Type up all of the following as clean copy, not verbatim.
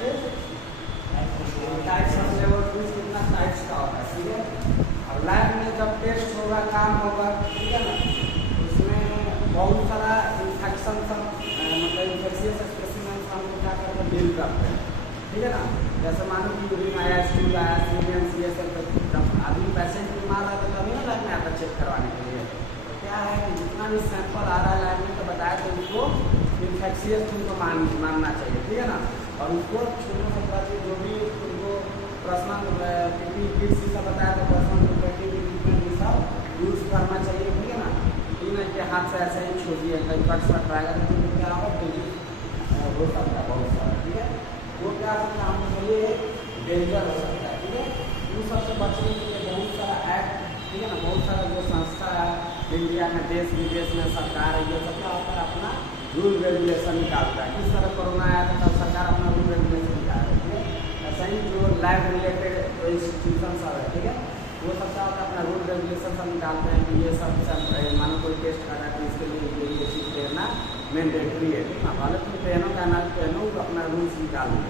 चीज tight level two कितना tights का होता है, ठीक है। और लैब में जब टेस्ट होगा, काम होगा, ठीक है ना, उसमें बहुत सारा इन्फेक्शन सब मतलब इन्फेक्शियस स्पेसिमेन हम लोग क्या करते हैं, डील करते हैं, ठीक है ना। जैसे मानो कि यूरिन आया, स्टूल आया, सीमेंट ये सब, जब आदमी पेशेंट बीमार आता है तभी ना लैब में आता चेक करवाने के लिए। तो क्या है कि जितना भी सैंपल आ रहा है लैब में तो बताया तो उसको इन्फेक्शियस उनको मानना चाहिए, ठीक है ना। और उसको छोटे से बड़ा चीज जो भी उनको पर्सनल पीपी किट्स सब बताया तो पर्सनल प्रोटेक्टिव इक्विपमेंट ये सब यूज़ करना चाहिए, ठीक है ना। ये नहीं कि हाथ से ऐसे ही छू दिए, कहीं कट सट रहेगा तो क्या होगा, डिजीज हो सकता है बहुत सारा, ठीक है। वो क्या सकता है हमको लिए डेंजर हो सकता है, ठीक है। उन सबसे बचने के लिए बहुत सारा एक्ट, ठीक है ना, बहुत सारा जो संस्था है इंडिया में, देश विदेश में सरकार है, ये सब क्या होता है अपना रूल रेगुलेशन निकालता है। किस तरह कोरोना आया था तब सरकार अपना रूल रेगुलेशन निकाल रही है, ऐसा ही जो लैब रिलेटेड इंस्टीट्यूशन सब है, ठीक है, वो सब क्या होता है अपना रूल रेगुलेशन सब निकालते हैं कि ये सब मानो कोई टेस्ट कर रहा है तो इसके लिए ये चीज़ पहनना मैंडेटरी है, ठीक है। भले तुम पहनो क्या ना पहनो, अपना रूल्स निकाल लो,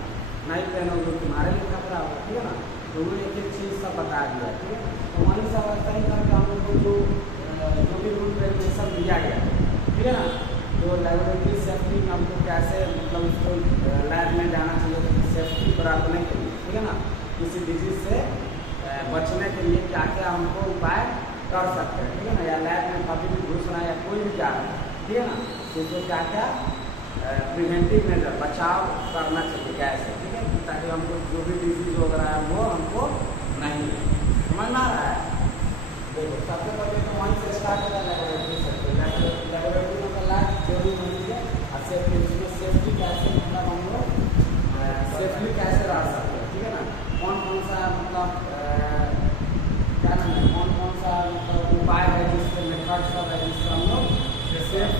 नहीं पहनोगे तो तुम्हारे लिए खतरा होगा, ठीक है ना। तो वो एक एक चीज़ सब बता दिया, ठीक है। तो वहीं सब ऐसा ही करके हम लोग को जो भी रूल रेगुलेशन दिया गया, ठीक है ना, जो लेबोरेटरी सेफ्टी में हमको कैसे मतलब उसको लैब में जाना चाहिए तो सेफ्टी बरतने के लिए, ठीक है ना, किसी डिजीज से बचने के लिए क्या क्या हमको उपाय कर सकते हैं, ठीक है ना। या लैब में कभी भी घुसना या कोई भी जा रहा है, ठीक है ना, तो क्या क्या प्रिवेंटिव मेजर बचाव करना चाहिए कैसे, ठीक है, ताकि हमको जो भी डिजीज वगैरह है वो हमको नहीं समझ में आ रहा है। देखो सबसे पहले तो वहीं से स्टार्ट होगा लेबोरेटरी से, लेबोरेटरी में लैब जरूरी होती है। और सेफ्टी कैसे मतलब हम लोग सेफ्टी कैसे रह सकते हैं, ठीक है ना, कौन कौन सा मतलब क्या नाम है, कौन कौन सा मतलब उपाय है जिससे मेथड सब है जिससे हम लोग सेफ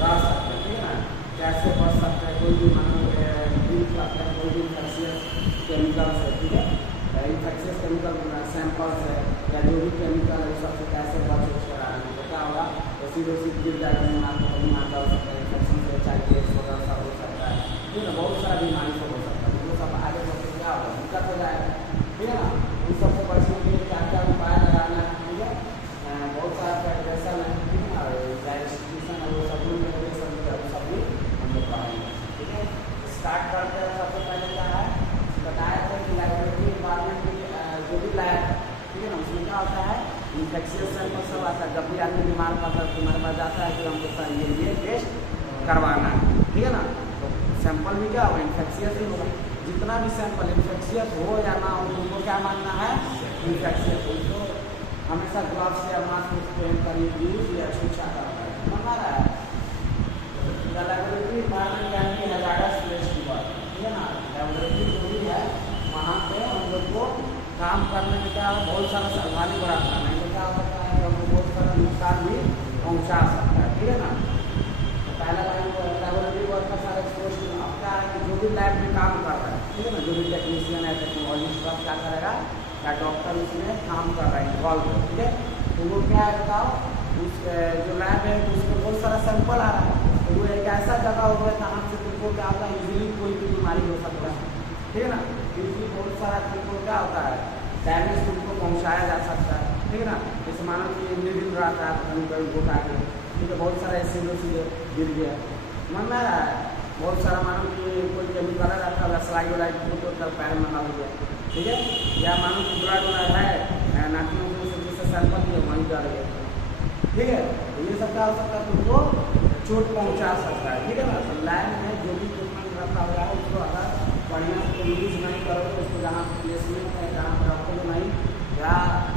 रह सकते हैं, ठीक है ना, कैसे बच सकते हैं कोई भी मानो ड्रिंक करते हैं कोई भी इन्फेक्शियस केमिकल से, ठीक है, इन्फेक्शियस केमिकल सैंपल से या जो भी केमिकल है सबसे कैसे बच कराना तो क्या होगा, एसिड वैसिड गिर जाएगा बीमार को बीमार हो सकता है, इन्फेक्शन से HIV वगैरह सब हो सकता है, ठीक है ना, बहुत सारा बीमारी सब हो सकता है, वो सब आगे बढ़ते क्या होगा दिक्कत हो जाएगा, ठीक है ना। उन सबसे बचने के लिए क्या क्या उपाय लगाना है, ठीक है, बहुत सारा फेडरेशन है, ठीक है ना, इंस्टीट्यूशन है वो सब भी हम लोग पढ़ाएंगे, ठीक है। स्टार्ट करते हैं सबसे पहले क्या है बताया था कि लेबोरेटरी इन्वायरमेंट जो भी लैब, ठीक है ना, उसमें क्या होता है इन्फेक्शियस सैंपल सब आता है। जब भी आदमी बीमार पड़ता है तुम्हारे पास जाता है कि हमको सर ये टेस्ट करवाना है, ठीक है ना, तो सैंपल भी क्या होगा इन्फेक्शियस ही होगा। जितना भी सैंपल इन्फेक्शियस हो या ना हो उनको क्या मानना है इन्फेक्शियस हो, तो हमेशा ग्लव्स या मास्क पहन कर यूज या छूछा करना है, समझ रहा है। लेबोरेटरी इन्वायरमेंट यानी कि हैजार्डस वेस्ट की बात, ठीक है ना, लेबोरेटरी जो भी है वहाँ पे हम लोग को काम करने में क्या बहुत सारा सावधानी बरतना, नहीं तो क्या हो सकता है कि हमको बहुत सारा नुकसान भी पहुँचा सकता है, ठीक है ना। तो पहला टाइम लेबोरेटरी वर्कर सारे एक्सपोज अब क्या है कि जो भी लैब में काम कर रहा है, ठीक है ना, जो भी टेक्नीशियन है टेक्नोलॉजिस्ट सब क्या करेगा या डॉक्टर उसमें काम कर रहा है इन्वॉल्व है, ठीक है, तो वो क्या है बताओ उस जो लैब है उसमें बहुत सारा सैंपल आ रहा है, तो वो एक ऐसा जगह हो गया जहाँ से तुमको क्या होता है इजीली कोई भी बीमारी हो सकता है, ठीक है ना, इजीली बहुत सारा तुमको क्या होता है डैमेज तुमको पहुँचाया जा सकता है, ठीक है ना। जैसे मानो कि निडिल रहता है कहीं कहीं घोटा के, ठीक है, बहुत सारा एसिड गिर गया मन में रहा है, बहुत सारा मानो कि कोई केमिकल रहता है स्लाइड वाइड तो पैर में लग गया, ठीक है, या मानो कि ब्लड वाला है नाखून से जैसे सैंपल दिए वहीं डर गया, ठीक है, तो ये सब क्या हो सकता है तुमको चोट पहुंचा सकता है, ठीक है ना। तो लैब में जो भी ट्रीटमेंट रखा हुआ है उसको अगर बढ़िया से यूज नहीं करोगे तो उसको जहाँ प्लेसमेंट है जहाँ पर रखोगे नहीं या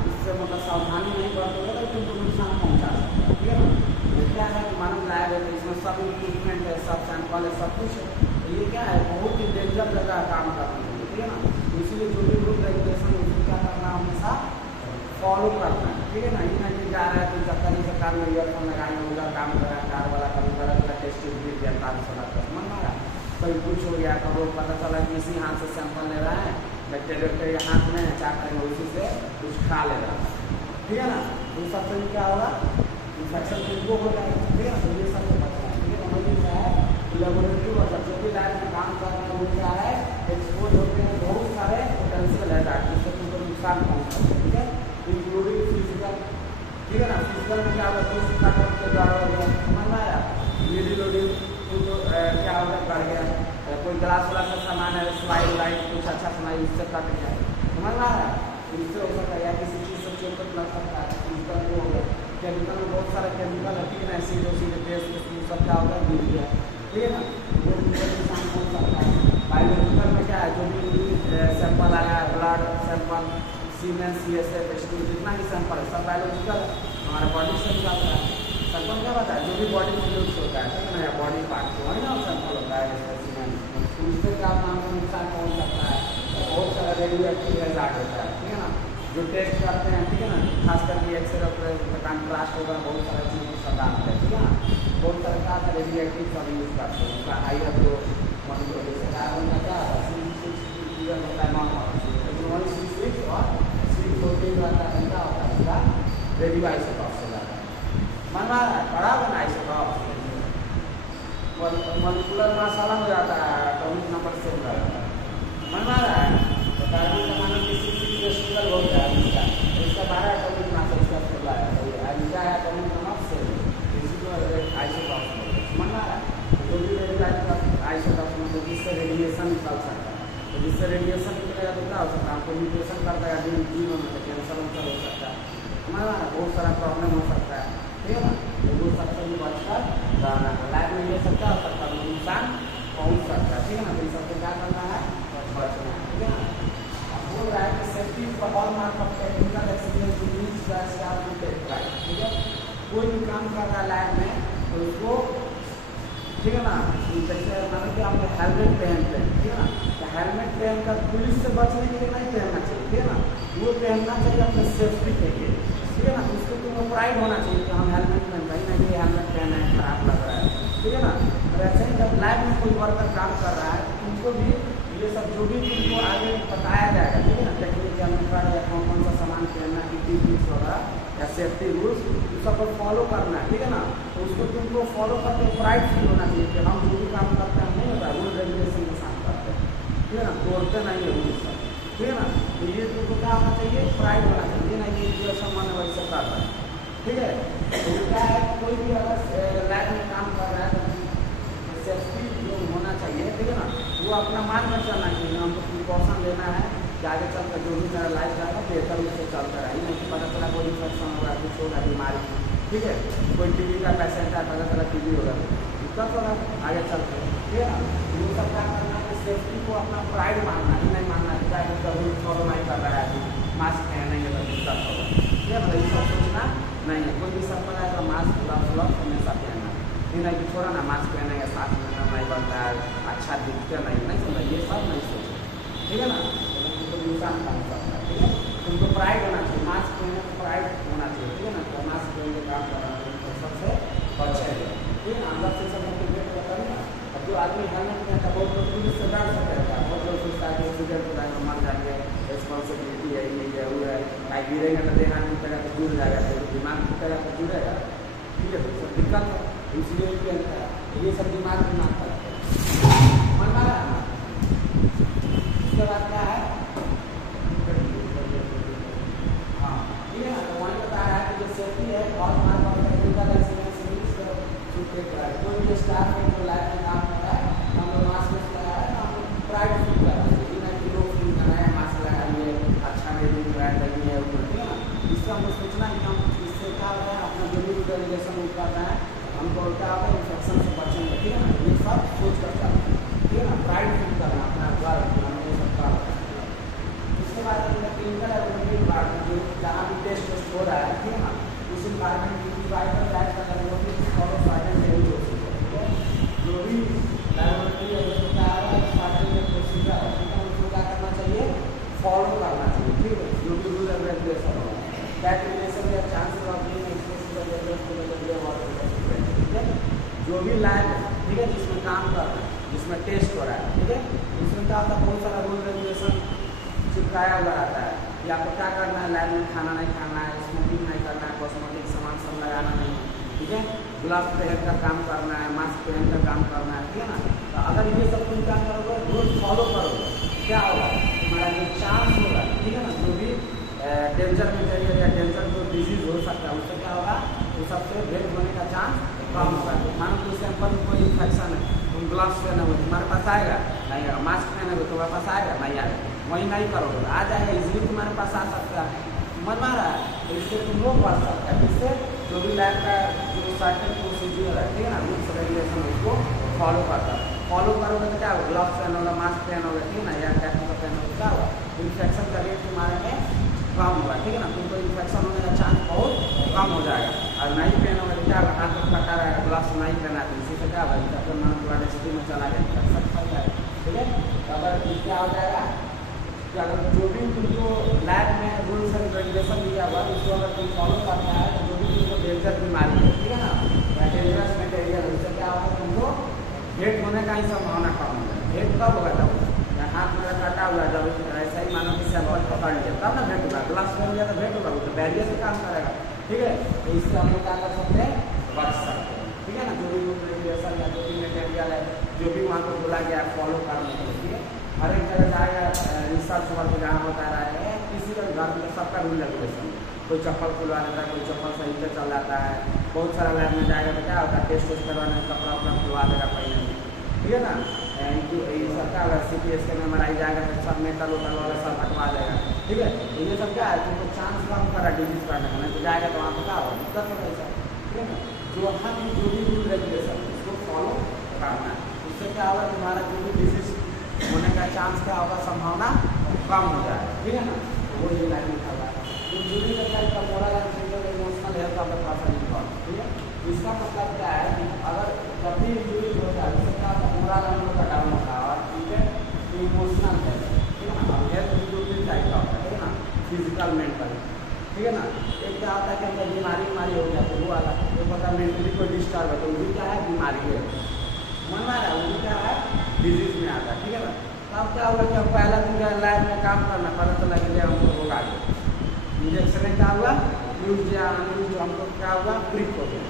उससे मतलब सावधानी नहीं बरतोगे तो तुमको नुकसान पहुँचा सकता है, ठीक है ना। तो क्या है कि मानो लैब है तो इसमें सब इक्विपमेंट है सब सैंपल है सब कुछ है, तो ये क्या है बहुत ही डेंजर जगह काम करने के लिए, ठीक है ना। इसीलिए जो भी रूल रेगुलेशन है उसको क्या करना हमेशा फॉलो करना है, ठीक है ना। ये नहीं जा रहा है तो जब कहीं सरकार में ईयरफोन लगाए उधर काम कर रहा है कार वाला कभी गलत गलत टेस्ट गिर गया कार चला कर मन मारा कहीं कुछ हो गया कब पता चला कि इसी हाथ से सैंपल ले रहा है बैक्टीरिया के हाथ में चाक करेंगे उसी से कुछ खा ले रहा है, ठीक है ना। तो सबसे क्या होगा इन्फेक्शन तुमको हो जाएगा, ठीक है ना। तो ये सबसे बचना है, ठीक है ना। क्या है लेबोरेटरी वर्कर जो भी लैब में काम कर रहे हैं वो क्या है एक्सपोज फिजिकल में क्या होगा, कुछ कटऑफ के द्वारा हो गया, समझ में आया। वीडियो लोडिंग क्या होगा, कर गया, कोई ग्लास वाला सामान है, स्लाइड लाइट कुछ अच्छा सामान उससे कट गया, समझ में आया। इससे हो सकता है या किसी चीज़ से चोट लग सकता है, फिजिकल वो हो गया। केमिकल में बहुत सारे केमिकल है, ठीक है ना, एसिड उसिड टेस्ट सब क्या होगा, गिर गया, ठीक है ना, वो नुकसान हो सकता है। बायोलॉजिकल में क्या है, जो भी सैंपल आया, ब्लड सैंपल, सीमेन, CSF, H2 जितना भी सैंपल है सब बायोलॉजिकल हमारा बॉडी से निकलता है। सैंपल क्या होता है, जो भी बॉडी में यूज होता है, ठीक है ना, या बॉडी पार्ट को वही ना सैंपल होता है, स्पेसिमेन। उससे क्या नाम को नुकसान पहुँच सकता है, बहुत सारा रेडियो एक्टिव रिजल्ट होता है, ठीक है ना, जो टेस्ट करते हैं, ठीक है ना, खास करके एक्सरे कंट्रास्ट होगा, बहुत सारा चीज़ सब डालते हैं, ठीक है ना, बहुत सारा का रेडियो एक्टिव सब यूज करते हैं। उसका हाइयर जो मतलब जैसे कार्बन का क्या होता है, नॉर्मल 166 और 314 वाला क्या होता है, उसका रेडियो आइसोटॉप से जाता है। मन रहा है, पढ़ा बना आइसोटॉप मॉलिक्यूलर मसाला हो जाता है, एटॉमिक नंबर से हो जाता है, मन रहा है। तो कार्बन का माना किसी सिंगल हो गया इसका, इसका 12 एटॉमिक मास इसका खुला है, इनका है एटॉमिक नंबर से, इसी को आइसोटॉप मन रहा है। जो भी रेडियो आइसोटॉप मतलब जिससे रेडिएशन निकल सकता है, तो जिससे रेडिएशन निकलेगा तो क्या हो सकता है, हमको म्यूटेशन कर देगा, जीवन में कैंसर वंसर हो सकता है, हमारा बहुत सारा प्रॉब्लम हो सकता है, ठीक है ना। तो वो सबसे भी बचकर रहना है, लाइफ में ये सब क्या हो सकता है, नुकसान पहुँच सकता है, ठीक है ना। तो ये सबसे क्या करना है, बचना है, ठीक है ना। अब बोल रहा है कि सेफ्टी का hall mark of technical experience, ठीक है। कोई भी काम कर रहा है लाइफ में तो उसको, ठीक है ना, जैसे मतलब कि हम हेलमेट पहनते हैं, ठीक है ना, तो हेलमेट पहनकर पुलिस से बचने के लिए नहीं पहनना चाहिए, ठीक है ना, वो पहनना चाहिए अपने सेफ्टी के लिए, ठीक है ना। उसको तुम्हें प्राइड होना चाहिए कि हम हेलमेट पहन रहे हैं, ये हेलमेट पहना है, खराब लग रहा है, ठीक है ना। और ऐसे ही जब लाइफ में कोई वर्कर काम कर रहा है उनको भी ये सब जो भी उनको आगे बताया जाएगा, ठीक है ना, टेक्निक के अनुसार या कौन सा सामान पहनना, टिप्स वगैरह या सेफ्टी रूल्स सबको फॉलो करना है, ठीक है ना। तो उसको तुमको फॉलो करके प्राइड फील होना चाहिए कि हम जो भी काम करते हैं नहीं होता, रूल रेगुलेशन के साथ करते हैं, ठीक है ना, तोड़ते नहीं है रूल सब, ठीक है ना। तो ये तुमको क्या होना चाहिए, प्राइड होना चाहिए, ना कि जैसा मन वैसे कर रहा है, ठीक है। तो क्या है, कोई भी अगर लाइफ में काम कर रहा है तो सेफ्टी जो होना चाहिए, ठीक है ना, वो अपना मान में चलना चाहिए, हमको प्रिकॉशन लेना है कि आगे चलकर जो भी मेरा लाइफ जाएगा बेहतर उससे चलता रहे, नहीं कि पता चला कोई इन्फेक्शन होगा, कुछ होगा, बीमारी, ठीक है, कोई TB का पेशेंट है, पता चला TB होगा, दिक्कत होगा आगे चलकर, ठीक है ना। वो सब क्या करना है, सेफ्टी को अपना प्राइड मानना ही नहीं मानना है, चाहे उसका रूल फॉलो नहीं कर रहा है, मास्क पहनेंगे तो दिक्कत होगा, ठीक है, मतलब ये सब सोचना नहीं है। कोई भी सफल है तो मास्क ग्लव्स हमेशा पहनना, नहीं कि छोड़ा ना मास्क पहनेंगे, सांस लेना नहीं बनता है, अच्छा दिखते नहीं समझा, ये सब नहीं सोचे, ठीक है ना, तो तुमको नुकसान पहुँच सकता है, ठीक है। तुमको प्राइड होना चाहिए, मास्क पहनने को प्राइड होना चाहिए, ठीक है ना। तो मास्क पहन के काम करना चाहिए, तो सबसे बचेगा, ठीक है ना, अंदर से सब मोटिवेट होता है ना। अब जो आदमी हेलमेट पहनता है बहुत लोग पुलिस से डर सकता है, बहुत लोग सोचता है कि एक्सीडेंट हो जाएगा, मर जाएंगे, रिस्पॉन्सिबिलिटी है, ये है वो है, भाई गिरेगा तो देहा टूटेगा तो जुड़ जाएगा, तो दिमाग टूटेगा तो जुड़ेगा, ठीक है, तो सब दिक्कत है, इसलिए पहनता है, ये सब दिमाग में मानता है, मन मारा है। उसके बाद क्या है, हाँ ठीक है ना, तो वहीं बता रहा है कि जो सेफ्टी है और मार्क और टेक्निकल एक्सपीरियंस कोई भी स्टाफ है जो लाइफ में काम कर रहा है, हम लोग मास्क लगाया है, हम लोग प्राइड फील कर रहे हैं, बिना कि लोग फील कर रहे हैं मास्क लगाइए, अच्छा मेरी ब्रांड लगी है, ठीक है ना। इससे हमको सोचना कि हम इससे क्या हो रहा है, अपना जो भी रेगुलेशन कर रहे हैं हमको क्या होता है, इन्फेक्शन से बचेंगे, ठीक है ना, ये सब सोच कर चलना, ठीक है ना, प्राइड फील करना अपना गर्व, हम ये सब कर रहे हैं। उसके बाद क्लिनिकल एवलुएटिव पार्ट जो जहाँ भी टेस्ट हो रहा है, ठीक है ना, उस इन्वायरमेंट की वाइटल लाइफ का फॉलो फाइनल जरूर हो सकता है, ठीक है। जो भी लैबोरेटरी है उसको क्या है, फाइनल प्रोसीजर है, ठीक है, उसको क्या करना चाहिए, फॉलो करना चाहिए, ठीक है, जो भी रूल एंड रेगुलेशन होगा, दैट रिलेशन या chances of being exposed to the ठीक है। जो भी लैब है, ठीक है, जिसमें काम कर रहा है, जिसमें टेस्ट हो रहा है, ठीक है, उसमें क्या होता है, बहुत सारा रूल रेगुलेशन चिपकाया हुआ रहता है कि आपको क्या करना है, लैब में खाना नहीं खाना है, स्मोकिंग नहीं करना है, कॉस्मेटिक सामान सब लगाना नहीं, ठीक है, ग्लव्स पहन कर काम करना है, मास्क पहन कर काम करना है, ठीक है ना। तो अगर ये सब तुम क्या करोगे, रूल फॉलो करोगे, क्या होगा, तुम्हारा जो चांस होगा, ठीक है ना, जो भी डेंजर मटेरियल या डेंजर जो डिजीज हो सकता है उससे क्या होगा, वो सबसे भेद होने का चांस कम होगा। तो मानो कि सैंपल में कोई इन्फेक्शन है, तुम ग्लव्स पहने हुए तुम्हारे पास आएगा नहीं आएगा, मास्क पहने हुए तुम्हारे पास आएगा नहीं आएगा, वही नहीं करोगे आ जाएगा, इजीली तुम्हारे पास आ सकता है, समझ में आ रहा है। तो इससे तुम लोग बढ़ सकता है, इससे जो भी लैब का जो सर्टेन प्रोसीजर है, ठीक है ना, रूल्स रेगुलेशन उसको फॉलो करता है। फॉलो करोगे तो क्या होगा, ग्लव्स पहनोगे, मास्क पहनोगे, ठीक है ना, या टेक्निकल पहनोगे, क्या होगा, इन्फेक्शन का रेट तुम्हारे में कम होगा, ठीक है ना, तुमको इन्फेक्शन होने का चांस बहुत कम हो जाएगा। और नहीं पहनोगे तो क्या होगा, हाथ में कटा रहेगा, ग्लव्स नहीं पहना तो इसी से क्या होगा, इन्फेक्शन मान पूरा डेंसिटी में चला गया, इन्फेक्शन फैल जाएगा, ठीक है। तो अगर क्या हो जाएगा कि अगर जो भी तुमको लैब में रूल्स एंड रेगुलेशन दिया हुआ उसको अगर तुम फॉलो करना है तो जो भी तुमको डेंजर बीमारी है, ठीक है ना, या डेंजरस मटेरियल है, उससे क्या होगा, तुमको भेंट होने का ही संभावना कम हो जाएगा। भेंट कब होगा, जब या हाथ मेरा कटा हुआ है, जब ऐसा ही मानो कि सैंपल पकड़ लिया तब ना भेंट होगा, ग्लास पहन लिया तो भेंट होगा, वो तो बैरियर से काम करेगा, ठीक है। तो इससे हम लोग क्या कर सकते हैं, बच सकते हैं, ठीक है ना, जो भी रूल रेगुलेशन या जो भी मटेरियल है, जो भी वहाँ को बोला गया फॉलो करने के लिए, ठीक है। हर एक जगह जाएगा रिसर्च वर्क जहाँ बता रहा है, किसी का घर में सबका रूल रेगुलेशन, कोई चप्पल खुलवा लेता है, कोई चप्पल सही से चल जाता है, बहुत सारा लैब में जाएगा तो क्या होता है, टेस्ट वेस्ट करवाने कपड़ा अपना खुलवा देगा पहले, ठीक है ना। ये सब क्या होगा, CT स्कैन में मराई जाएगा तो सब मेटल उटल वाला सब हटवा देगा, ठीक है। तो ये सब क्या है, तुमको चांस कम करा डिजीज करने का, नहीं तो जाएगा तो वहाँ पर क्या होगा, दिक्कत होगा ऐसा, ठीक है ना। जो वहाँ की जो भी रूल रेगुलेशन उसको फॉलो करना है, उससे क्या होगा, तुम्हारा जो भी डिजीज होने का चांस क्या होगा, संभावना कम हो जाए, ठीक है ना। वो ये लाइन लिखा हुआ है, इंजुरी का moral and physical emotional health of the person involve, ठीक है। इसका मतलब क्या है कि अगर जब भी इंजुरी होता है उससे क्या होता है, मोरल हम लोग का डाउन होता है, और ठीक है इमोशनल है, ठीक है ना, और हेल्थ भी दो तीन टाइप का होता है, ठीक है ना, फिजिकल मेंटल, ठीक है ना। एक क्या होता है कि अगर बीमारी हो गया तो वो वाला, वो पता मेंटली कोई डिस्टर्ब है तो वो भी क्या है, बीमारी है, मन में आ रहा है, वो भी क्या है, डिजीज में आता है, ठीक है ना। तब क्या होगा कि हम पहला दिन गए लैब में काम करना, पता चला कि हमको रोग आ गया, इंजेक्शन में क्या हुआ, यूज या अनयूज हमको क्या हुआ, प्रिक हो गया,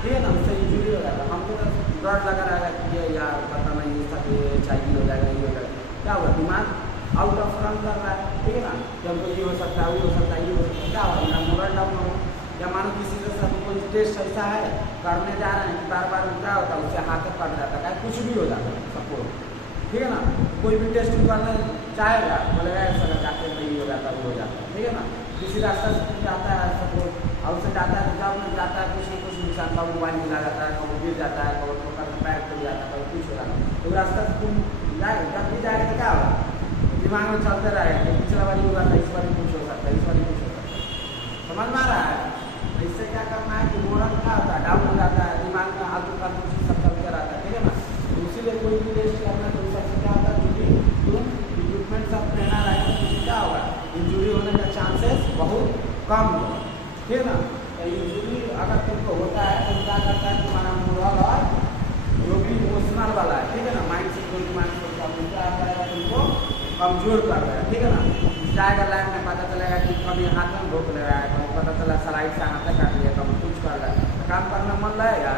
ठीक है ना, उससे इंजुरी हो जाएगा, हमको तो डर लगा रहेगा कि ये यार पता नहीं इसका HIV हो जाएगा, ये हो जाएगा, क्या होगा, दिमाग आउट ऑफ रन कर रहा है, ठीक है ना, कि हमको ये हो सकता है, वो हो सकता है, ये हो सकता है, क्या होगा, मेरा मोरल डाउन होगा। या मानो किसी के साथ कोई टेस्ट ऐसा है करने जा रहे हैं, बार बार क्या होता है, उससे हाथ कट जाता है, कुछ भी हो जाता है सपोज, ठीक है ना, कोई भी टेस्ट करने चाहेगा बोलेगा ऐसा जाके नहीं हो जाता, वो हो जाता है, ठीक है ना। किसी रास्ता से जाता है सपोज, और उससे जाता है, जब में जाता है कुछ न कुछ नुकसान, कभी मोबाइल मिला जाता है, कभी गिर जाता है, कभी ठोकर में पैर टूट जाता है, कभी कुछ हो जाता है, तो रास्ता से तुम जाएगा, जब भी जाएगा तो क्या होगा, दिमाग में चलते रहेगा, पिछला वाली होगा था, इस बार कुछ हो सकता है, इस बार कुछ हो सकता है, समझ में आ रहा है। इससे क्या करना है कि मोरल क्या होता है, डाउन हो जाता है, दिमाग में आलतू फालतू चीज सब चलते रहता है, ठीक है ना। तो इसीलिए कोई भी टेस्ट करना तो सबसे क्या होता है, क्योंकि तुम इक्विपमेंट सब पहना रहेगा तो क्या होगा, इंजुरी होने का चांसेस बहुत कम होगा, ठीक है ना। तो इंजुरी अगर तुमको होता है तो क्या करता है, तुम्हारा मोरल और जो भी इमोशनल वाला है, ठीक है ना, माइंड से कोई माइंड से क्या आता है, तुमको कमजोर कर रहा है, ठीक है ना। जाएगा लाइन में पता चलेगा कि कभी हाथ में भोग ले रहा है, कभी पता चला स्लाइड से हाथ काट लिया, कभी कुछ कर रहा है, तो काम करना मन रहेगा,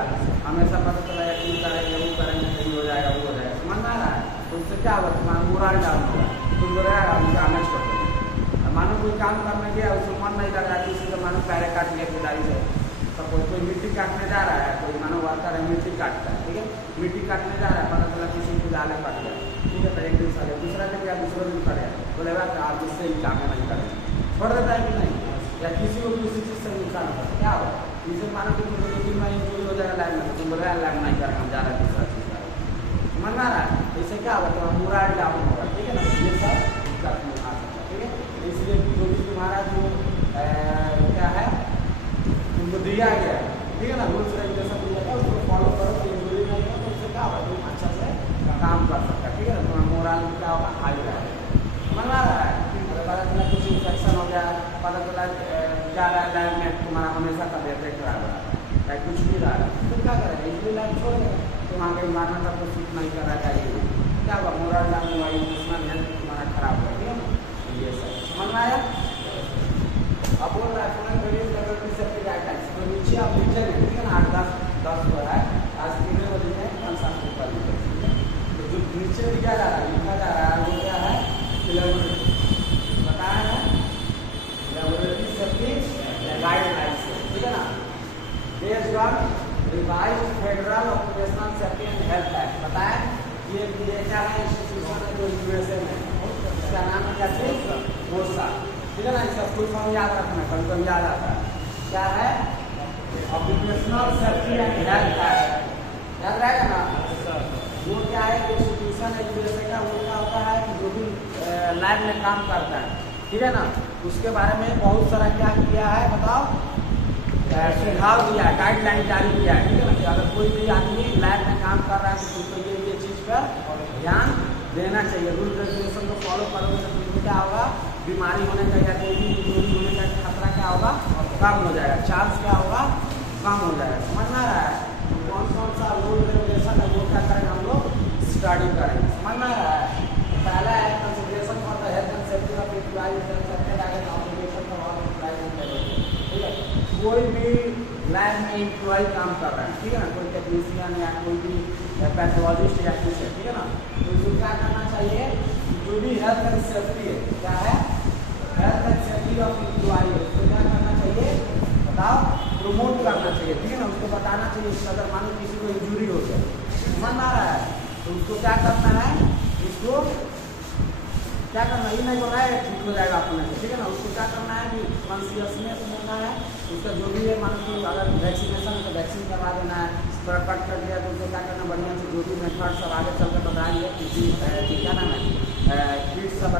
हमेशा पता चलेगा कि करेंगे वो करेंगे तो ये हो जाएगा वो हो जाएगा, समझ में आ रहा है। तो उससे क्या होगा, तुम्हारा मोरल डाउन होगा, तुम बोलेगा हम डैमेज कर देंगे। मानो कोई काम करने गया उसको मन नहीं लग रहा है, किसी से मानो पैरे काट लिया खुदाई से, सपोज कोई मिट्टी काटने जा रहा है, कोई मानो वर्कर है मिट्टी काटता है, ठीक है, मिट्टी काटने जा रहा है, पता चला किसी को जाले काट गया, ठीक है, तो एक दिन साले दूसरा दिन या दूसरा दिन करेगा, बोलेगा कि आप इससे ही काम नहीं करेंगे, छोड़ देता है कि नहीं, या किसी को किसी चीज़ से नुकसान होता है, क्या होगा, इसे मानो कि दो दिन में इंजुरी हो जाएगा लाइन में, तुम बोलेगा लाइन नहीं करेगा, हम जा रहे हैं दूसरा चीज़ करेगा, समझ में आ रहा है। इससे क्या होगा, तुम्हारा मोरल डाउन होगा, ठीक है ना, ये सब दिक्कत में आ सकता है, ठीक है। इसलिए जो भी तुम्हारा जो क्या है तुमको दिया गया है, ठीक है ना, रूल्स रेगुलेशन दिया गया उसको फॉलो करो, तो इंजुरी नहीं हो तो उससे क्या होगा, तुम अच्छा से काम कर सकता है, ठीक है ना, तुम्हारा मोरल क्या होगा, हाई रहेगा, समझ में आ रहा है। पता चला कुछ इन्फेक्शन हो गया, पता चला जा रहा है लाइन में, तुम्हारा हमेशा का इफेक्ट रहा है, चाहे कुछ भी रहा है, तो क्या करेगा, इसलिए लाइन छोड़ देगा, तुम आगे इन्वायरमेंट आपको सूट नहीं करना चाहिए, क्या होगा, मोरल डाउन हुआ, इमोशनल हेल्थ तुम्हारा खराब हो, ठीक है ना, ये सब समझ में आया। अब बोल रहा है सेफ्टी गाइडलाइंस, तो नीचे आप लिखेंगे, ठीक है ना, 8-10 को है, आज 3 बजे में कंसर्न पेपर लिखेंगे, तो जो नीचे लिखा जा रहा है वो क्या है, बताया है based on revised federal occupational safety and health act. बताया ये क्या है, इंस्टीट्यूशन है जो यूएसए में, इसका नाम है क्या चीज, ओसा। ठीक है ना, इसका फुल फॉर्म याद रखना, कभी कभी याद आता है। क्या है, occupational safety and health act, याद रहेगा ना। वो क्या है, इंस्टीट्यूशन है यूएसए का, वो क्या होता है कि जो भी लैब में काम करता है, ठीक है ना, उसके बारे में बहुत सारा क्या किया है बताओ, सुझाव दिया है, गाइडलाइन जारी किया है। ठीक है ना, कि अगर कोई भी आदमी लैब में काम कर रहा है तो तुमको ये चीज पर ध्यान देना चाहिए। रूल रेगुलेशन को फॉलो करोगे तो तुमको क्या होगा, बीमारी होने का या कोई भी इंजरी होने का खतरा क्या होगा, कम हो जाएगा, चांस क्या होगा, कम हो जाएगा। समझ में आ रहा है, कौन कौन सा रूल रेगुलेशन है वो क्या करेंगे हम लोग स्टडी करेंगे। समझ में आ रहा है, पहला है consideration for the health and safety of employees and safety obligation for all employees. ठीक है, कोई भी लैब में एम्प्लॉय काम कर रहा है, ठीक है ना, कोई टेक्नीशियन या कोई भी पैथोलॉजिस्ट या कुछ है, ठीक है ना, तो उसको क्या करना चाहिए, जो भी हेल्थ एंड सेफ्टी है, क्या है, health and safety of employ, उसको क्या करना चाहिए बताओ, प्रमोट करना चाहिए। ठीक है ना, उसको बताना चाहिए कि अगर मानो किसी को इंजरी हो जाए, समझ आ रहा है, तो उसको क्या करना है, उसको क्या करना, ये नहीं बोला है ठीक हो जाएगा अपने से। ठीक है ना, उसको क्या करना है कि कॉन्शियसनेस होना है, उसका जो भी है, मान लो अगर वैक्सीनेशन है तो वैक्सीन करवा देना है, थोड़ा कट कर दिया तो उसको क्या करना, बढ़िया से जो भी मेथड सब आगे चल कर बताएंगे, किसी क्या नाम है, किट सब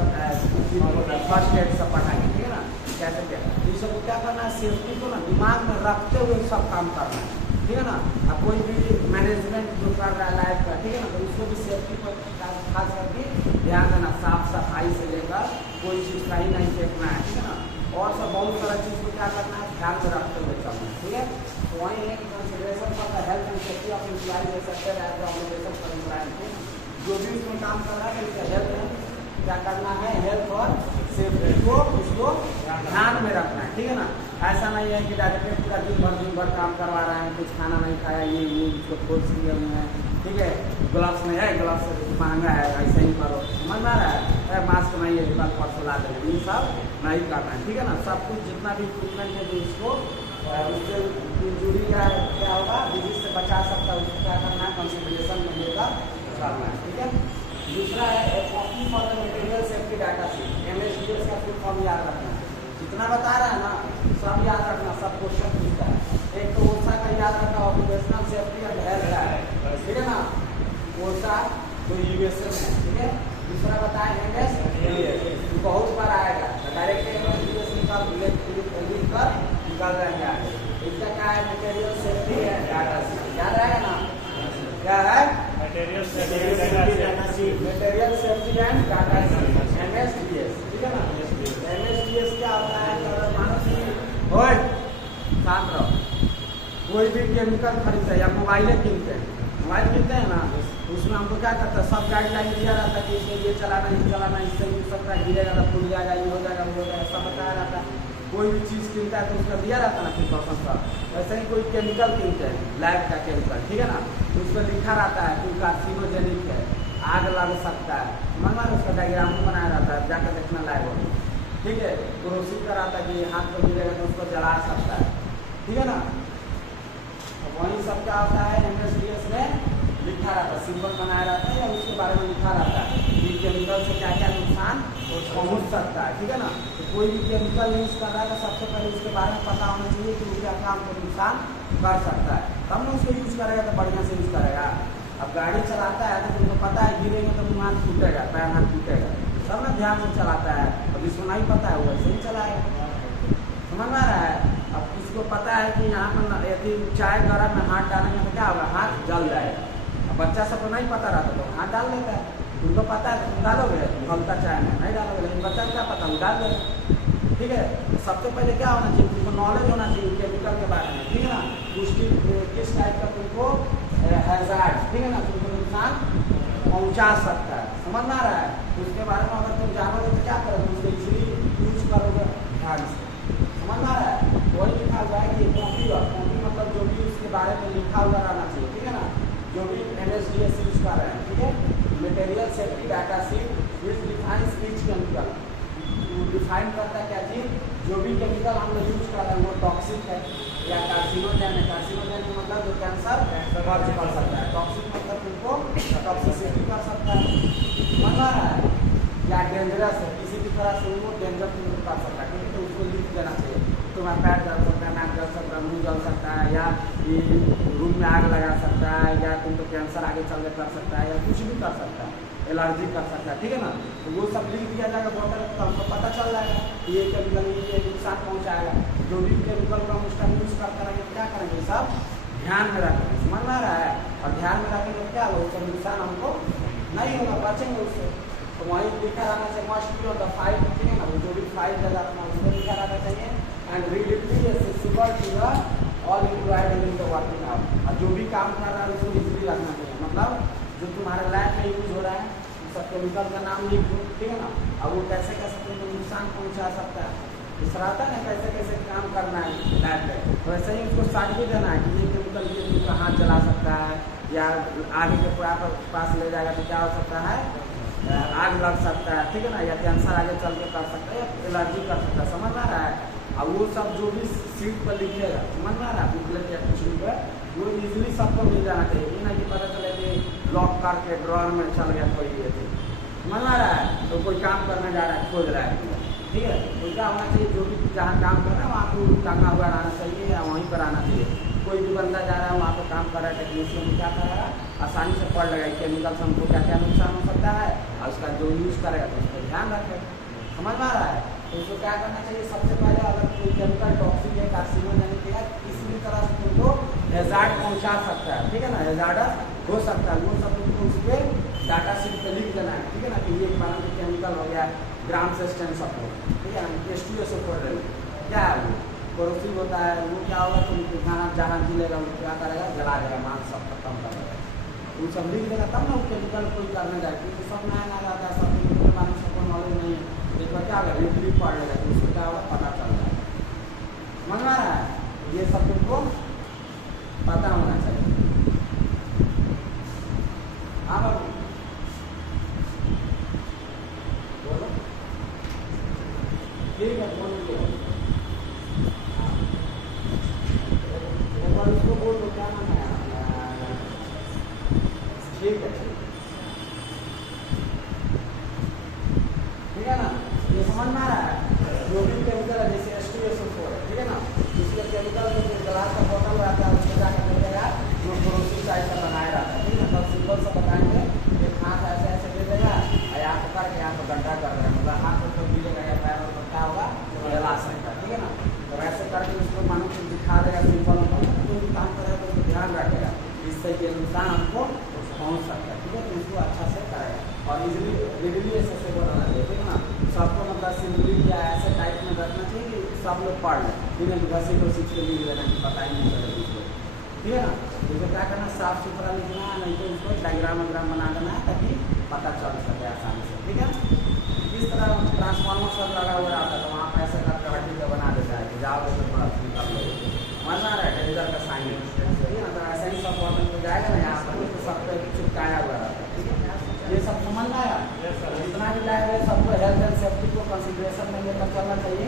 फर्स्ट एड सब पढ़ाएंगे। ठीक है ना, कैसे क्या, ये सब क्या करना है, सेफ्टी को ना दिमाग में रखते हुए सब काम करना है। ठीक है ना, अब कोई भी मैनेजमेंट जो कर रहा है लाइफ का, ठीक है ना, तो उसको भी सेफ्टी पर खास करके ध्यान देना, साफ सफाई से लेकर कोई चीज़ कहीं नहीं फेंकना है। ठीक है ना, और सब बहुत सारा चीज़ को क्या करना है, ध्यान में रखते हुए चलना है। ठीक है, तो वहीं एक consideration for the health and safety of employees दे सकते हैं एज ऑब्लिगेशन फॉर एम्प्लॉइज, जो भी उसमें काम कर रहा है तो उसका हेल्थ में क्या करना है, हेल्थ और सेफ्टी को उसको ध्यान में रखना है। ठीक है ना, ऐसा नहीं है कि डायरेक्टर पूरा दिन भर काम करवा रहे हैं, कुछ खाना नहीं खाया, ये उसको फोर्स किए हुए हैं। ठीक है, ग्लव्स नहीं है, ग्लव्स महंगा है, ऐसे ही करो, समझ में आ रहा है, मास्क नहीं है, कल परसों ला देंगे, ये सब नहीं करना है। ठीक है ना, सब कुछ जितना भी इक्विपमेंट है जो इसको उससे इंजरी का क्या होगा, डिजीज से बचा सकता है, उसको क्या करना है, कंसिडरेशन में लेकर चलना है। ठीक है, दूसरा है copy for the material safety data sheet, MSDS का फुल फॉर्म याद रखना है, जितना बता रहा है ना सब याद रखना, सब क्वेश्चन पूछता है। एक तो ओसा का याद रखना, ऑक्यूपेशनल सेफ्टी एंड हेल्थ का है, ठीक है ना, ओसा जो यूएसए में है। ठीक है, दूसरा बताए MSDS, बहुत बार आएगा, डायरेक्ट MSDS लिखकर निकाल रहेंगे आगे। इसका क्या है, material safety and data sheet, याद रहेगा ना, क्या है, material safety and data sheet, MSDS। ठीक है ना, MSDS क्या होता है, मानो कि शांत रहो, कोई भी केमिकल खरीदते हैं या मोबाइलें किनते हैं, मोबाइल किनते हैं ना, उसमें हमको क्या करता है, सब गाइडलाइन दिया रहता है कि इसमें ये चलाना, ये चलाना, इससे यूज सकता है, गिरेगा तो फूट जाएगा, ये हो जाएगा, वो हो जाएगा, सब बताया रहता है। कोई भी चीज़ किनता है तो उसका दिया रहता है ना प्रिकॉशन का, वैसे ही कोई केमिकल किनते हैं, लैब का केमिकल, ठीक है ना, तो उस पर लिखा रहता है कि कार्सिनोजेनिक है, आग लग सकता है, समझ में उसका डायग्राम बनाया रहता है, जाकर देखना लायक हो। ठीक है, क्रोसिव कराता है कि हाथ पर गिरेगा तो उसको जला सकता है। ठीक है ना, तो वही सब क्या होता है, MSDS में लिखा रहता है, सिंबल बनाया रहता है या उसके बारे में लिखा रहता है कि केमिकल से क्या क्या नुकसान पहुंच सकता है। ठीक है ना, तो कोई भी केमिकल यूज कर रहा है तो सबसे पहले उसके बारे में पता होना चाहिए कि वो क्या काम को नुकसान कर सकता है, तब ना उसको यूज करेगा तो बढ़िया से यूज करेगा। अब गाड़ी चलाता है तो तुमको पता है गिरेगा तो मुँह हाथ टूटेगा, पैर हाथ टूटेगा, सब ना ध्यान से चलाता है। अब जिसको नहीं पता है वो ऐसे ही चलाएगा, समझ में आ रहा है। अब किसको पता है कि यहाँ पर यदि चाय गरम में हाथ डालेंगे तो क्या होगा, हाथ जल जाएगा। अब बच्चा सब को नहीं पता रहता तो हाथ डाल लेता है, तुमको पता है तो तुम डालोगे, ढलता चाय में नहीं डालोगे, लेकिन बच्चा को क्या पता, वो डाल देगा। ठीक है, तो सबसे पहले क्या होना चाहिए, तुमको नॉलेज होना चाहिए केमिकल के बारे में। ठीक है ना, उसकी किस टाइप का तुमको हैजार्ड, ठीक है ना, तुमको नुकसान पहुंचा सकता है, समझ में आ रहा है। तो उसके बारे में अगर तुम जानोगे तो क्या करोगे, उसको इजीली यूज करोगे ध्यान से, समझ में आ रहा है। वही लिखा हुआ है कि कॉपी मतलब जो भी उसके बारे में लिखा हुआ रहना चाहिए। ठीक है ना, जो भी MSDS यूज कर रहे हैं। ठीक है, material safety data sheet which defines each chemical, define करता है क्या चीज, जो भी केमिकल हम लोग यूज कर रहे हैं वो टॉक्सिक है, या कार्सिनोजेन है। कार्सिनोजेन मतलब जो कैंसर कॉज कर सकता है। टॉक्सिक मतलब तुमको टॉक्सिसिटी कर सकता है, समझ आ रहा है। या डेंजरस है, किसी भी तरह से वो डेंजर तुमको कर सकता है, ठीक है। तो उसको लिख देना चाहिए, तुम्हारा पैर जल सकता है, नाक जल सकता है, मुँह जल सकता है, या रूम में आग लगा सकता है, या तुमको कैंसर आगे चल के कर सकता है, या कुछ भी कर सकता है, एलर्जी कर सकता है, ठीक है ना। तो वो सब लिख दिया जाएगा बोतल, तो हमको पता चल जाएगा ये केमिकल ये नुकसान पहुँचाएगा। जो भी केमिकल का हम उस टाइम यूज़ करते रहेंगे, क्या करेंगे सब ध्यान में रखेंगे, समझ में आ रहा है। और ध्यान में रखेंगे क्या हो, उसका नुकसान हमको नहीं होगा, बचेंगे उससे। तो वहीं लिखा रहना चाहिए must be on the file, ठीक है ना। जो भी फाइल जगह अपना उसमें लिखा रहना चाहिए। And read it super to the all employed in the working hour. और जो भी काम कर रहा है उसको इजीली रखना चाहिए, मतलब जो तुम्हारे लैब में यूज हो रहा है सब केमिकल का नाम लिख दो, ठीक है ना। अब वो कैसे कैसे तुमको नुकसान पहुँचा सकता है, इसराता है कैसे कैसे काम करना है लैब में, तो वैसे ही उसको साथ भी देना है कि ये केमिकल ये तुमका हाथ जला सकता है, या आगे के पास ले जाएगा तो क्या हो सकता है, आग लग सकता है, ठीक है ना, या कैंसर आगे चल के कर सकता है, या एलर्जी कर सकता है, समझ आ रहा है। अब वो सब जो भी सीट पर लिखेगा, समझ आ रहा है, बुकलेट या कुछ भी पर वो इजीली सबको मिल जाना चाहिए, ये ना कि पता चले कि लॉक करके ड्रॉर में चल गया कोई ये चीज, समझ आ रहा है। तो कोई काम करने जा रहा है, खोज रहा है, ठीक है, तो क्या होना चाहिए, जो भी जहाँ काम कर रहा है वहाँ को टांगा हुआ रहना चाहिए, या वहीं पर आना चाहिए। कोई भी बंदा जा रहा है वहाँ पर काम कर रहा है, टेक्नीशियन क्या करेगा, आसानी से पढ़ लेगा केमिकल से हमको क्या क्या नुकसान हो सकता है, और उसका जो यूज़ करेगा तो उस पर ध्यान रखेगा, समझ में आ रहा है। तो उसको क्या करना चाहिए, सबसे पहले अगर कोई केमिकल टॉक्सिक है, कार्सिनोजेनिक है, किसी भी तरह से तुमको हैजार्ड पहुँचा सकता है, ठीक है ना, हैजार्डस हो सकता है, वो सब तुमको उस पर डाटा शीट पर लिख देना है, ठीक है ना, कि ये माना कि केमिकल हो गया ग्राम से स्टेन सपोर्ट, ठीक है ना, H2SO क्या है वो पड़ोसी होता है, वो क्या होगा, तुम जहाँ जिलेगा वो क्या करेगा, जला देगा, मान सब खत्म कर देगा, वो सब लिख देगा, तब ना वो केमिकल कोई करने जाए, क्योंकि सब नया नया रहता है, सब केमिकल माने सबको नॉलेज नहीं है, एक बार क्या होगा रिव्यू पढ़ लेगा तो उसको क्या होगा पता चल जाएगा, समझ में आ रहा है। ये सब तुमको पता होना चाहिए। हाँ बाबू बोलो, ठीक है, बोल दो उसको बोल दो, क्या नाम है, ठीक है, ठीक है ना। ये समझ में आ रहा है, जो भी केमिकल है जैसे H2SO4 है, ठीक है ना, इसके केमिकल जो ग्लास का बोतल रहता है उसमें जाकर मिलेगा, जो पड़ोसी साइड का बनाया रहता है, ठीक है ना, तब सिंपल से बताएंगे, एक हाथ ऐसे ऐसे दे देगा, यहाँ पर करके यहाँ पर गड्ढा कर देगा, मतलब हाथ ऊपर गिरेगा या पैर ऊपर क्या होगा जला सकता है, ठीक है ना। तो ऐसे करके उसको मानो कि दिखा देगा सिंपल, जो भी काम करेगा तो उसको ध्यान रखेगा, इससे ये नुकसान हमको पहुँच सकता है, ठीक है, तो उसको अच्छा से करेगा और इजीली रिडली ऐसे बनाना चाहिए, ठीक है ना। सबको मतलब सिंपली या ऐसे टाइप में रखना चाहिए कि सब लोग पढ़ लें, बिना घसी घसी के लिख लेना कि पता ही नहीं चले उसको, ठीक है ना। इसको क्या करना, साफ सुथरा लिखना है, नहीं तो उसको डायग्राम वाग्राम बना देना है ताकि पता चल सके आसानी से, ठीक है। इस तरह ट्रांसफार्मर सब लगा हुआ रहता है, तो वहाँ पर ऐसे करके हड्डी का बना देता है कि जाओगे तो बड़ा निकल लो, मजा आ रहा है इधर का साइन, ठीक है ना। तो ऐसे ही सब बॉटल को जाएगा ना, यहाँ पर तो सब पे चिपकाया हुआ रहता है, ठीक है। ये सब समझ में आया, जितना भी लाया है सबको हेल्थ एंड सेफ्टी को कंसिडरेशन में लेकर चलना चाहिए।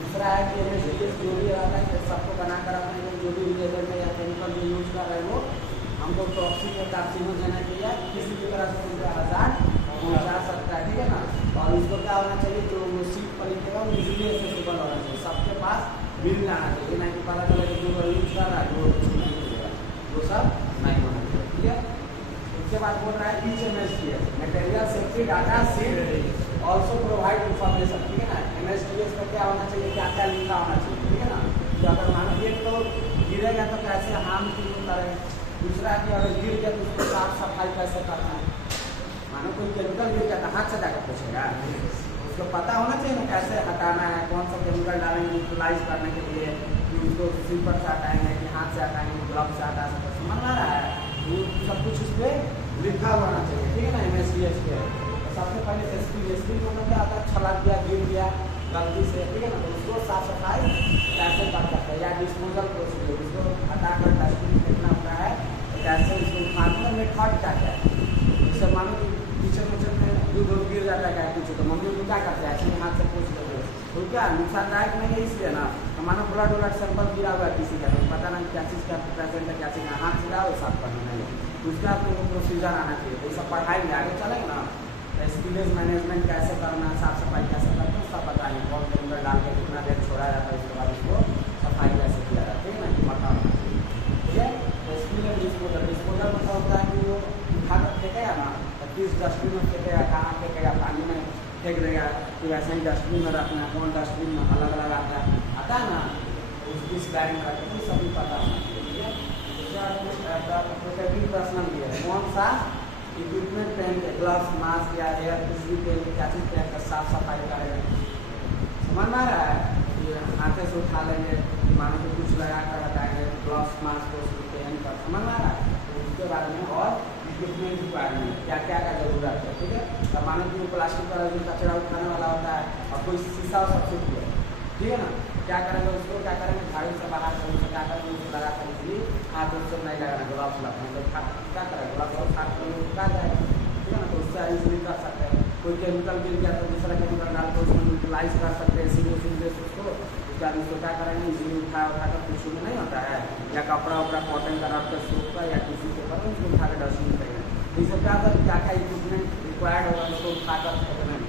दूसरा है कि MSDS जो भी रहता है सबको बनाकर अपने जो भी रिलेटेड में या केमिकल जो यूज कर रहे हैं वो हमको टॉक्सिक या कार्सिनोजेनिक या किसी भी तरह से उनका आजाद पहुँचा सकता है, ठीक है ना। और उसको क्या होना चाहिए, जो वो सीट पर लिखेगा वो इजीली एक्सेसिबल होना चाहिए, सबके पास बिल लाना चाहिए, नहीं कि पता चले कि जो यूज कर रहा है वो कुछ नहीं मिलेगा, वो सब नहीं होना चाहिए, ठीक है। उसके बाद बोल रहा है each MSDS material safety data sheet also provide information, ठीक है ना। MSDS का क्या होना चाहिए, क्या क्या लिखा होना चाहिए, ठीक है ना। तो अगर मानो एक तो गिरेगा तो कैसे हार्मफुल करें, दूसरा कि अगर गिर गया तो उसको साफ सफाई कैसे करना है, मानो कोई केमिकल गिर गया तो हाथ से जाकर पूछेगा, उसको पता होना चाहिए ना कैसे हटाना है, कौन सा केमिकल डालेंगे न्यूट्रलाइज करने के लिए, कि उसको स्लीपर से हटाएंगे कि हाथ से हटाएंगे, ग्लव से हटा सकते, समझ आ रहा है। वो सब कुछ उस पर लिखा होना चाहिए, ठीक है ना। MSDS के तो सबसे पहले SP मतलब क्या आता है, छलक गया गिर गया गलती से, ठीक है ना, तो उसको साफ सफाई कैसे कर सकते हैं, या डिस्पोजल प्रोसीजर उसको हटाकर डस्टबिन में फेंकना होता है, तो कैसे उसको उठाने में मेथड क्या है। जैसे मानो कि किचन उचन में दूध गिर जाता है क्या कुछ, तो मम्मी को क्या करते हैं ऐसे हाथ से पूछ लेते हैं, तो क्या नुकसानदायक नहीं है, इसलिए ना हम मानो ब्लड व्लड सैंपल गिरा हुआ है किसी का, तो पता नहीं क्या चीज़ का प्रेजेंट है, क्या चीज़ का हाथ से वो साफ करना नहीं है, उसका आपको प्रोसीजर आना चाहिए। तो ये सब पढ़ाई आगे चलेगा ना, स्पिलेज मैनेजमेंट कैसे करना, साफ सफाई कैसे करना, सब बताएंगे। बॉल के अंदर डाल के कितना देर छोड़ा जाता है, उसके बाद उसको सफाई कैसे किया जाता है, ठीक है ना, पता होना चाहिए। ठीक है, तो स्पिलेज डिस्पोजल, डिस्पोजल मतलब होता है कि वो उठा कर फेंकेगा ना, तो किस डस्टबिन में फेंकेगा, कहाँ फेंकेगा, पानी में फेंक देगा, कि ऐसे ही डस्टबिन में रखना, कौन डस्टबिन में अलग अलग आता है ना, इस बारे में रखना सभी पता होना चाहिए। ठीक है, प्रोटेक्टिव पर्सनल भी है, कौन सा इक्विपमेंट पहन के, ग्लव्स, मास्क या एयर कुछ भी पहन के, क्या चीज़ पहन कर साफ सफाई करेगा, समझ में आ रहा है। ये हाथे से उठा लेंगे, मानो तो कुछ लगा कर हटाएंगे, ग्लव्स मास्क उसको पहन कर, समझ में आ रहा है। तो उसके बारे में और इक्विपमेंट रिक्वायरमेंट क्या क्या का जरूरत है, ठीक है। अब मानो कि वो प्लास्टिक वाला जो कचरा उठाने वाला होता है और कोई शीशा सबसे किया, ठीक है ना, क्या करेंगे उसको, क्या करेंगे, झाड़ू से बाहर से उसको क्या करेंगे, उसको लगा कर इसलिए हाथ उससे नहीं लगाना, ग्लव्स लगाना, तो क्या करेंगे ग्लव्स और हाथ में उठा जाएगा, ठीक है ना। तो उससे इजिली कर सकते हैं। कोई केमिकल गिर गया तो दूसरा केमिकल डाल कर उसमें यूटिलाइज कर सकते हैं, सीधे उसको, उसके बाद उसको क्या करेंगे, इजिली उठा कर कुछ में नहीं होता है, या कपड़ा वपड़ा कॉटन का रख कर सूख कर या किसी के पर उसको उठा कर डस्टबिन करेंगे। इससे क्या होता है, क्या क्या इक्विपमेंट रिक्वायर्ड होगा उसको उठा कर फेंकना,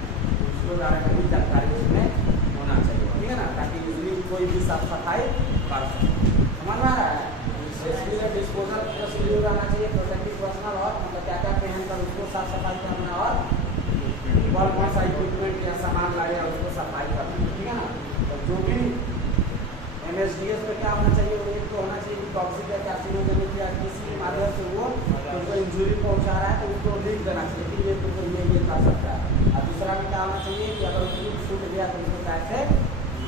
उसको बारे में भी जानकारी उसमें होना चाहिए, ठीक है ना, ताकि इजिली कोई भी साफ सफाई कर सके। समझ में आ रहा है। डिस्पोजल प्रोसीड्यूर रहना चाहिए, प्रोटेक्टिव पर्सनल और मतलब क्या क्या पहन कर उसको साफ सफाई करना, और कौन सा इक्विपमेंट या सामान लगेगा उसको सफाई करना, ठीक है ना। तो जो भी MSDS पे क्या होना चाहिए, वो एक तो होना चाहिए कि टॉक्सिक या कार्सिनोजेनिक या किसी माध्यम से वो उसको इंजुरी पहुंचा रहा है तो उसको लिख देना चाहिए कि ये तो ये कर सकता है। और दूसरा में क्या होना चाहिए कि अगर उसको छूट गया तो उसको कैसे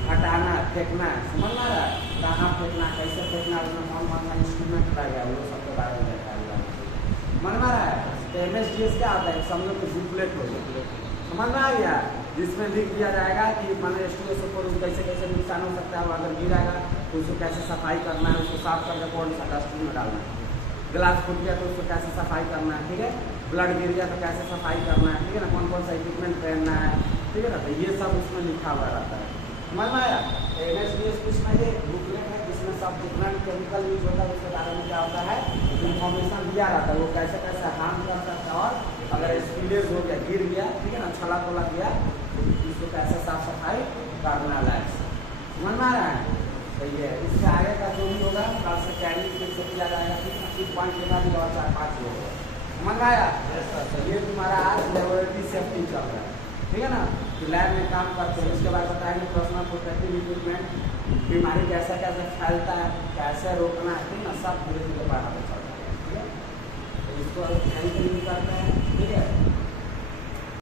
हटाना, फेंकना, समझ में आ रहा है, कहाँ फेंकना, कैसे फेंकना, उसमें कौन कौन सा इंस्ट्रूमेंट लगेगा, वो सबके बारे में जानकारी आना चाहिए। समझ में आ रहा है। तो MSDS क्या आता है, समझो कि बुकलेट हो गया, समझ में आ गया, जिसमें लिख दिया जाएगा कि मान STS पर कैसे कैसे नुकसान हो सकता है, अगर गिराएगा तो उसको कैसे सफाई करना है, उसको साफ करके कौन सा डस्टबिन में डालना है, गिलास फूट गया तो उसको कैसे सफाई करना है, ठीक है, ब्लड गिर गया तो कैसे सफाई करना है, ठीक है ना, कौन कौन सा इक्विपमेंट पहनना है, ठीक है ना। तो ये सब उसमें लिखा हुआ रहता है, समझ में आया। MSDS कुछ नहीं है, बुकलेट है जिसमें सब जितना भी केमिकल यूज होता है उसके बारे में क्या होता है, इन्फॉर्मेशन दिया रहता है, वो कैसे कैसे हार्म कर सकता है, और अगर स्पिलेज हो गया, गिर गया, ठीक है ना, छला कोला गया, उसको कैसे साफ सफाई करना लायक, समझ में आ रहा है। तो ये इससे आगे का जो भी होगा कल से कैरी फिर से किया जाएगा, ठीक है, पॉइंट लेना भी और 4-5 होगा, समझ में आया। तो ये तुम्हारा आज लेबोरेटरी सेफ्टी चल रहा है, ठीक है ना, तो लैब में काम करते हैं। उसके बाद बताएंगे पर्सनल प्रोटेक्टिव इक्विपमेंट, बीमारी कैसे कैसे फैलता है, कैसे रोकना है, ठीक है ना, सब धीरे धीरे बढ़ा